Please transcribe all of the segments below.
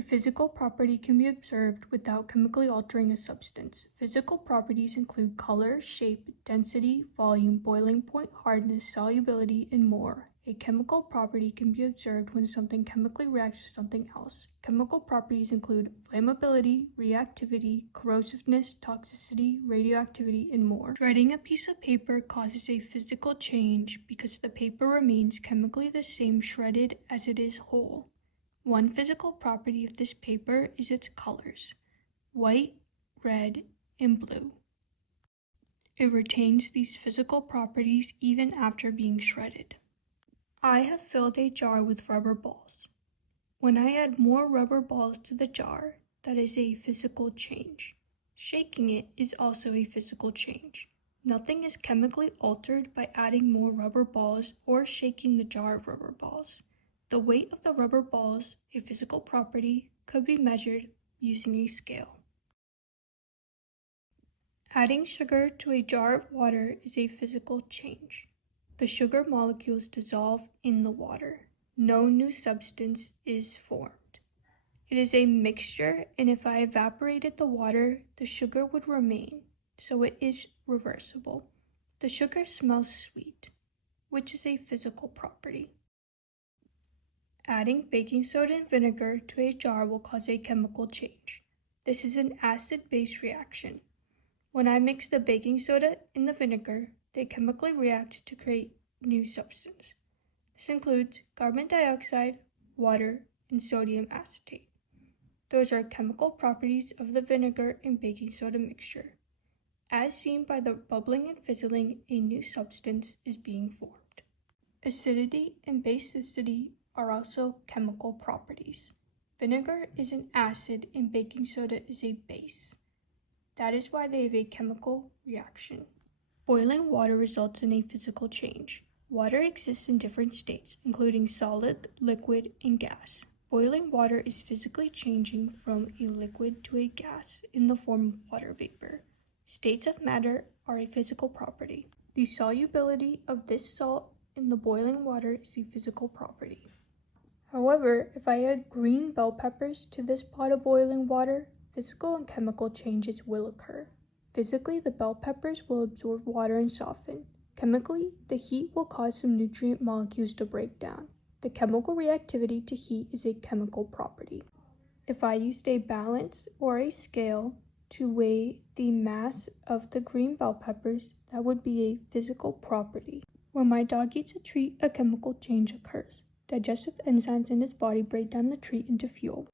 A physical property can be observed without chemically altering a substance. Physical properties include color, shape, density, volume, boiling point, hardness, solubility, and more. A chemical property can be observed when something chemically reacts with something else. Chemical properties include flammability, reactivity, corrosiveness, toxicity, radioactivity, and more. Shredding a piece of paper causes a physical change because the paper remains chemically the same shredded as it is whole. One physical property of this paper is its colors: white, red, and blue. It retains these physical properties even after being shredded. I have filled a jar with rubber balls. When I add more rubber balls to the jar, that is a physical change. Shaking it is also a physical change. Nothing is chemically altered by adding more rubber balls or shaking the jar of rubber balls. The weight of the rubber balls, a physical property, could be measured using a scale. Adding sugar to a jar of water is a physical change. The sugar molecules dissolve in the water. No new substance is formed. It is a mixture, and if I evaporated the water, the sugar would remain, so it is reversible. The sugar smells sweet, which is a physical property. Adding baking soda and vinegar to a jar will cause a chemical change. This is an acid-base reaction. When I mix the baking soda and the vinegar, they chemically react to create new substance. This includes carbon dioxide, water, and sodium acetate. Those are chemical properties of the vinegar and baking soda mixture. As seen by the bubbling and fizzling, a new substance is being formed. Acidity and basicity are also chemical properties. Vinegar is an acid and baking soda is a base. That is why they have a chemical reaction. Boiling water results in a physical change. Water exists in different states, including solid, liquid, and gas. Boiling water is physically changing from a liquid to a gas in the form of water vapor. States of matter are a physical property. The solubility of this salt in the boiling water is a physical property. However, if I add green bell peppers to this pot of boiling water, physical and chemical changes will occur. Physically, the bell peppers will absorb water and soften. Chemically, the heat will cause some nutrient molecules to break down. The chemical reactivity to heat is a chemical property. If I used a balance or a scale to weigh the mass of the green bell peppers, that would be a physical property. When my dog eats a treat, a chemical change occurs. Digestive enzymes in his body break down the treat into fuel.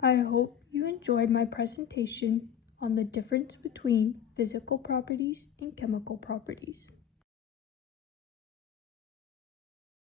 I hope you enjoyed my presentation on the difference between physical properties and chemical properties.